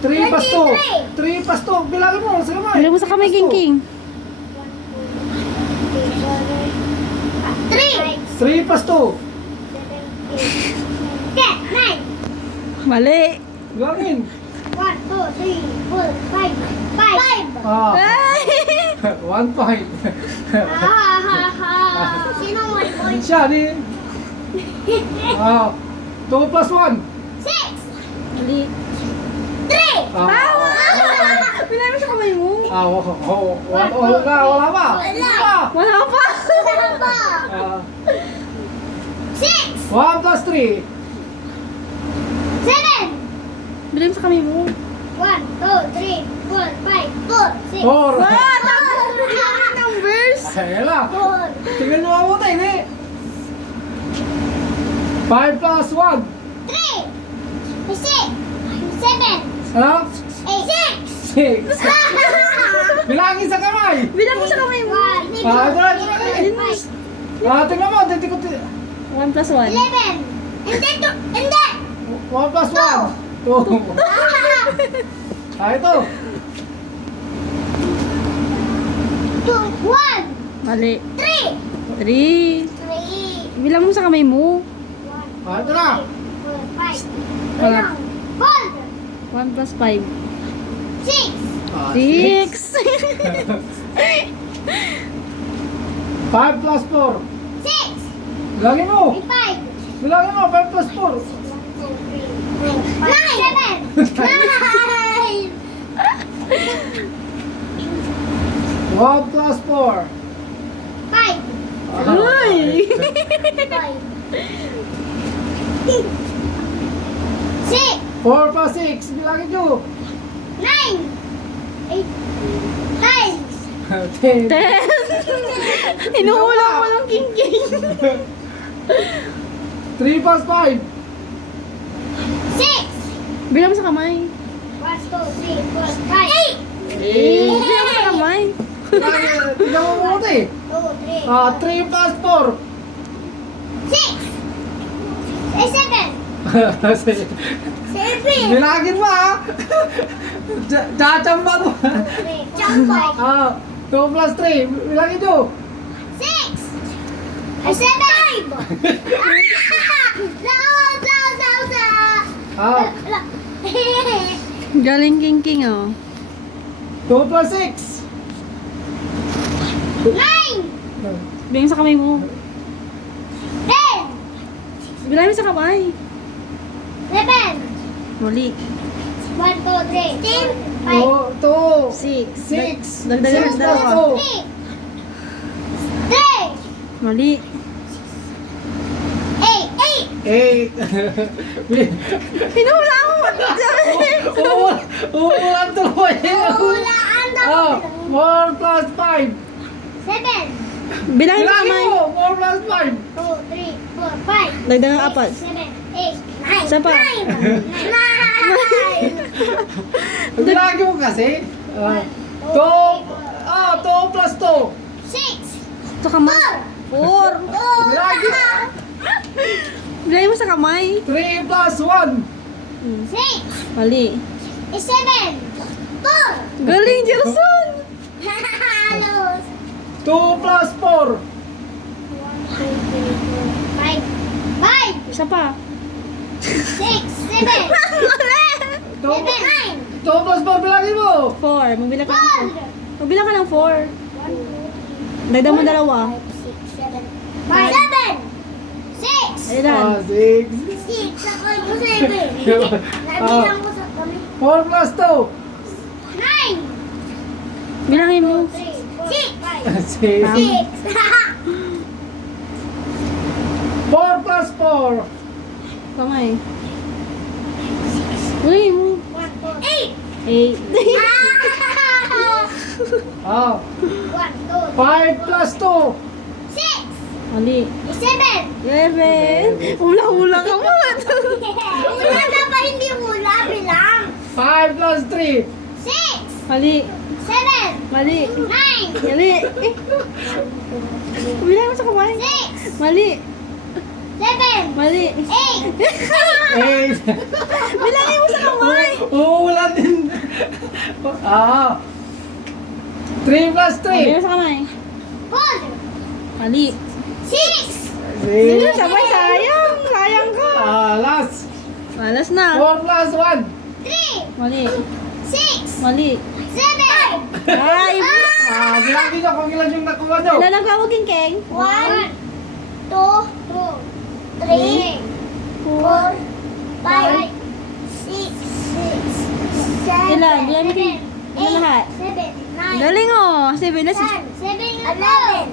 3 plus 2. 3 plus 2. Bilangin mo sa kamay. Bilang mo sa kamay, King King. 3 plus 2. 9. Mali. Bilangin. 1, 2, 3, 4, 5. 5. Ah, Ay! 1 point. Sino mo point? Siya, di. Ah, 2 plus 1. 6. Mali. 3. Ah, Bilang mo sa kamay mo. wala pa. Wala pa. Wala pa. Ah, 6. 1 plus 3. 7. Bilang mo sa kamay mo. 1, 2, 3, 4, 5, 4, 6. 4. Ah, tapos yung numbers. Ayan lang. 4. Tingnan mo ako tayo, eh. 5 plus 1. 3. 6. 7. Ano? 8. 6. Bilangin sa kamay. Bilang mo sa kamay mo. 1, Ah, ito na. 5, Tingnan mo, hindi ko... 1 plus 1. 11. Hindi. 1 plus 1. 2. Ah, ito. 2, 1, Mali. 3. 3. 3. Bilang mo sa kamay mo. 1, Ah, ito na. 4, 5. Wala. 1 plus 5. 6. 6. 5 plus 4. 6. Bilangin mo. 5. Bilangin mo, 5 plus 4. 9. 7. 1 plus 4. 5. Uy! 6. 4 plus 6. Bilangin nyo. 9. 8. 9. 10. 10. Inuulang mo ng King King. 3 plus 5. 6. Bilang mo sa kamay. 1, 2, 3, 4, 5. 8. Bilang mo sa kamay. Tingnan mo muna eh. 2, 3. 3 plus 4. 6. 7. 7. Bilangin mo ha. Chachamba mo. 3. Jump. 2 plus 3. Bilangin nyo. 6. 7. 5. Galing King King, oh. 2 plus 6. 9. Bilang mo sa kamay mo. 10. Bilang mo sa kamay. 11. Muli. 1, 2, 3, 10. 5. 2. 6. 6. Dagdagan 6 ng plus dalawa. 3. Mali. 8. 8. Inuulang mo. Umuulan tuloy. Hulaan daw. 4 plus 5. 7. Bilang mo sa kamay. Bilangin mo. 4 plus 5. 2, 3, 4, 5. Dagdagan ng apat. 7, 8, 9. Isa pa. 9. Bilangin mo kasi. 2 plus 2. 6. Sa kamay. 4. Bilangin mo. Bilang mo sa kamay. 3 plus 1. 6. Mali. 7. 4. Galing, Jerson. Halos. 2 plus 4. 1, 2, 3, 4, 5. Isa pa. 6, 7. 2 9. plus 4. Bilangin mo. 4. Magbilang ka ng 4. 4. Magbilang ka ng 4. Dagdag mo dalawa. 6, 7. 5. 6. Ilan? 6. 6. Ako yung 7. Nabilang ko sa kami. 4 plus 2. 9. Bilangin mo. 3, 4, 6. 5. 6. 4 plus 4. Kamay. Uy mo. 8. 8. 5 plus 2. 6. Mali. 7. 11. Hula-hula ka mo. Wala na pa hindi hula bilang. 5 plus 3. 6. Mali. 7. Mali. 9. Mali. Bilang mo sa kamay. 6. Mali. 7. Mali. 8. 8. Bilangin mo sa kamay. Uulan din Ah. 3 plus Bigyan 3. mo sa kamay. 4. Mali. 6. Sige, sabay, sayang. Sayang ka. Last. Malas na. 4 plus 1. 3. Mali. 6. Mali. 7. Ay, Bilangin nyo kung ilan yung nakuha nyo. ilan ang kawag king Keng? 1, 2, 3, 4, 5, 6, 7, Ilan? Bilang mo king. Ilan lahat? 7, 9, Galing oh. 7 na 10, 11,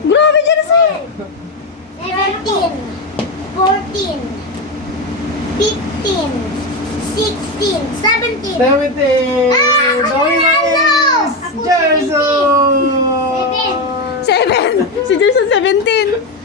Grabe dyan na 17, 14, 15, 16, 17. 17. Ako Going nanalo! is Ako Jason. 7. Si Jason 17.